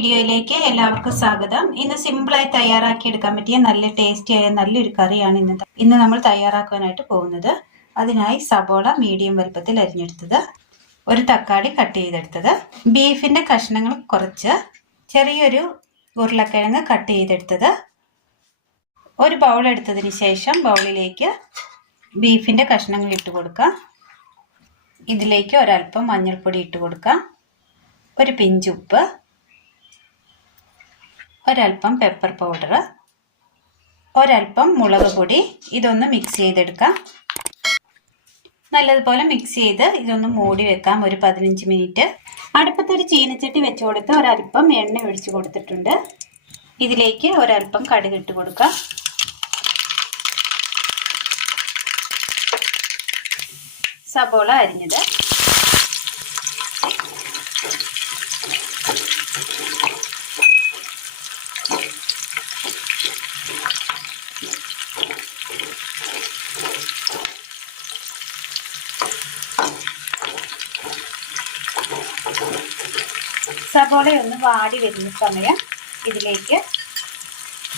വീഡിയോയിലേക്ക് എല്ലാവർക്കും സ്വാഗതം. ഇന്ന് സിമ്പിളായി തയ്യാറാക്കി എടുക്കാൻ പറ്റിയ നല്ല ടേസ്റ്റിയായ നല്ലൊരു കറിയാണ് ഇന്ന് ഇന്ന് നമ്മൾ തയ്യാറാക്കാനായിട്ട് പോകുന്നത്. അതിനായി സബോള മീഡിയം വലുപ്പത്തിൽ അരിഞ്ഞെടുത്തത്. ഒരു തക്കാളി കട്ട് ചെയ്തെടുത്തത്. ബീഫിന്റെ കഷ്ണങ്ങൾ കുറച്ച് ചെറിയൊരു ഉരുളക്കിഴങ്ങ് കട്ട് ചെയ്തെടുത്തത്. ഒരു ബൗൾ എടുത്തതിന് ശേഷം ബൗളിലേക്ക് ബീഫിന്റെ കഷ്ണങ്ങൾ ഇട്ട് കൊടുക്കാം. ഇതിലേക്ക് ഒരല്പം മഞ്ഞൾപ്പൊടി ഇട്ട് കൊടുക്കാം. ഒരു പിഞ്ചുപ്പ് ഒരല്പം പെപ്പർ പൗഡർ ഒരല്പം മുളക് പൊടി ഇതൊന്ന് മിക്സ് ചെയ്തെടുക്കാം. നല്ലതുപോലെ മിക്സ് ചെയ്ത് ഇതൊന്ന് മൂടി വെക്കാം ഒരു പതിനഞ്ച് മിനിറ്റ് അടുപ്പത്തൊരു ചീനച്ചട്ടി വെച്ച് കൊടുത്ത് ഒരല്പം എണ്ണ ഒഴിച്ച് കൊടുത്തിട്ടുണ്ട്. ഇതിലേക്ക് ഒരല്പം കടുക് ഇട്ട് കൊടുക്കാം. സബോള അരിഞ്ഞത്. സബോള ഒന്ന് വാടി വരുന്ന സമയം ഇതിലേക്ക്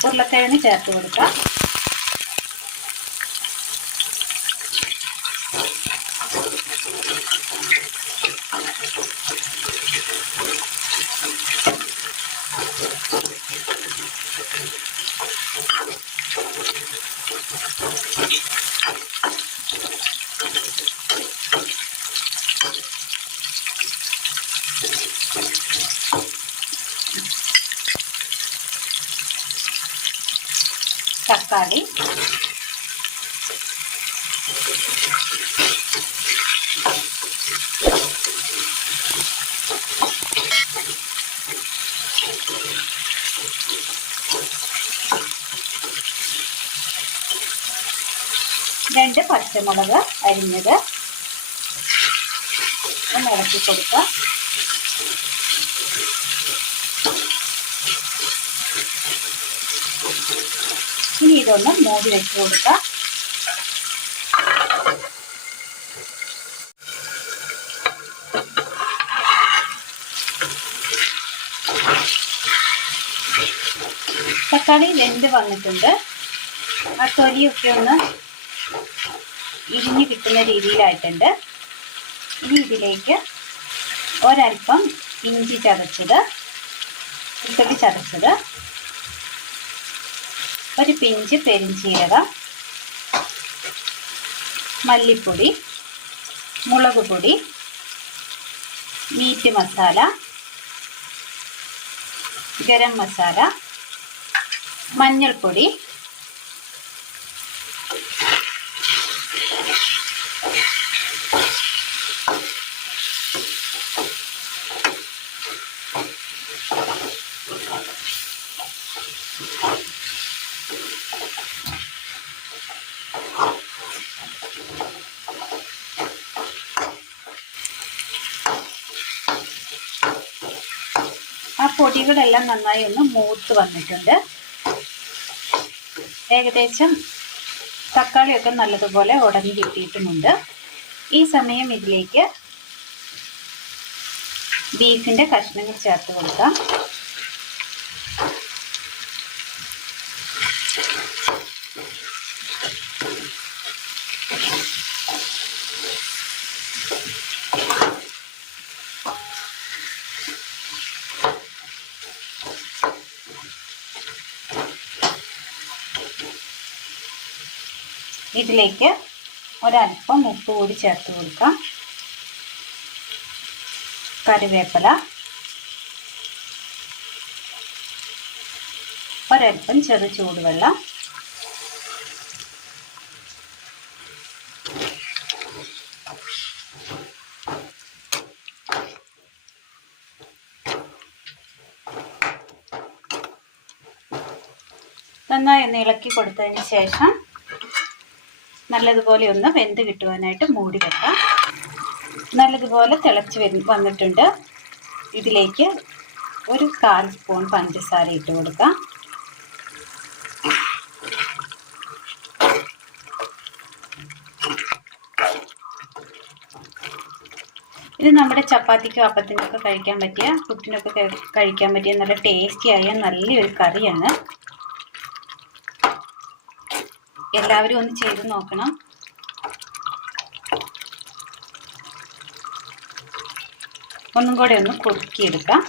ഉരുളക്കിഴങ്ങ് ചേർത്ത് കൊടുക്കാം. തക്കാളി. രണ്ട് പച്ചമുളക് അരിഞ്ഞത് ഒന്ന് ഇളക്കി കൊടുക്കാം ഇനി ഇതൊന്ന് മൂടി വെച്ച് കൊടുക്കാം. തക്കാളി വെന്ത് വന്നിട്ടുണ്ട്. ആ തൊലിയൊക്കെ ഒന്ന് ഇരിഞ്ഞ് കിട്ടുന്ന രീതിയിലായിട്ടുണ്ട്. ഇനി ഇതിലേക്ക് ഒരൽപ്പം ഇഞ്ചി ചതച്ചത് ഉത്തടി ചതച്ചത്. ഒരു പിഞ്ച് പെരിഞ്ചീരകം മല്ലിപ്പൊടി മുളക് പൊടി മീറ്റ് മസാല ഗരം മസാല മഞ്ഞൾപ്പൊടി ആ പൊടികളെല്ലാം നന്നായി ഒന്ന് മൂത്ത് വന്നിട്ടുണ്ട്. ഏകദേശം തക്കാളിയൊക്കെ നല്ലതുപോലെ ഉടഞ്ഞു കിട്ടിയിട്ടുമുണ്ട്. ഈ സമയം ഇതിലേക്ക് ബീഫിന്റെ കഷ്ണങ്ങൾ ചേർത്ത് കൊടുക്കാം. ഇതിലേക്ക് ഒരല്പം ഉപ്പ് കൂടി ചേർത്ത് കൊടുക്കാം. കറിവേപ്പില. ഒരല്പം ചെറു ചൂടുവെള്ളം. നന്നായി ഒന്ന് ഇളക്കി കൊടുത്തതിന് ശേഷം നല്ലതുപോലെ ഒന്ന് വെന്ത് കിട്ടുവാനായിട്ട് മൂടി വെക്കാം. നല്ലതുപോലെ തിളച്ച് വന്നിട്ടുണ്ട്. ഇതിലേക്ക് ഒരു കാൽ സ്പൂൺ പഞ്ചസാര ഇട്ട് കൊടുക്കാം. ഇത് നമ്മുടെ ചപ്പാത്തിക്കും അപ്പത്തിനൊക്കെ കഴിക്കാൻ പറ്റിയ പുട്ടിനൊക്കെ കഴിക്കാൻ പറ്റിയ നല്ല ടേസ്റ്റി ആയ നല്ലൊരു കറിയാണ്. എല്ലാവരും ഒന്ന് ചെയ്ത് നോക്കണം. ഒന്നും കൂടെ ഒന്ന് കുറുക്കിയെടുക്കാം.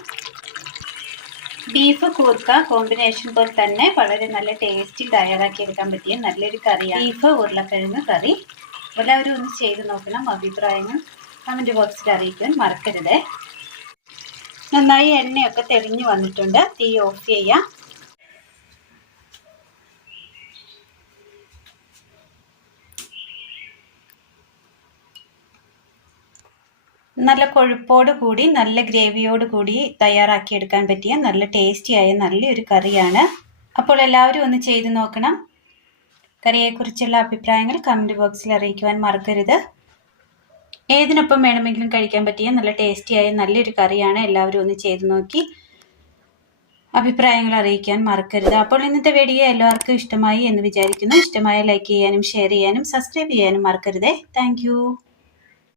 ബീഫ് കൂർക്ക കോമ്പിനേഷൻ പോലെ തന്നെ വളരെ നല്ല ടേസ്റ്റിൽ തയ്യാറാക്കി എടുക്കാൻ പറ്റിയ നല്ലൊരു കറിയാണ്. ബീഫ് ഉരുളക്കിഴങ്ങ് കറി. എല്ലാവരും ഒന്ന് ചെയ്ത് നോക്കണം അഭിപ്രായങ്ങൾ. കമന്റ് ബോക്സിൽ അറിയിക്കാൻ മറക്കരുത്. നന്നായി എണ്ണയൊക്കെ തെളിഞ്ഞു വന്നിട്ടുണ്ട്. തീ ഓഫ് ചെയ്യാം. നല്ല കൊഴുപ്പോട് കൂടി നല്ല ഗ്രേവിയോട് കൂടി തയ്യാറാക്കി എടുക്കാൻ പറ്റിയ നല്ല ടേസ്റ്റിയായ നല്ലൊരു കറിയാണ്. അപ്പോൾ എല്ലാവരും ഒന്ന് ചെയ്ത് നോക്കണം. കറിയെക്കുറിച്ചുള്ള അഭിപ്രായങ്ങൾ കമന്റ് ബോക്സിൽ അറിയിക്കുവാൻ മറക്കരുത്. ഏതിനൊപ്പം വേണമെങ്കിലും കഴിക്കാൻ പറ്റിയ നല്ല ടേസ്റ്റിയായ നല്ലൊരു കറിയാണ് എല്ലാവരും ഒന്ന് ചെയ്ത് നോക്കി അഭിപ്രായങ്ങൾ അറിയിക്കാൻ മറക്കരുത്. അപ്പോൾ ഇന്നത്തെ വീഡിയോ എല്ലാവർക്കും ഇഷ്ടമായി എന്ന് വിചാരിക്കുന്നു. ഇഷ്ടമായ ലൈക്ക് ചെയ്യാനും ഷെയർ ചെയ്യാനും സബ്സ്ക്രൈബ് ചെയ്യാനും മറക്കരുതേ. താങ്ക്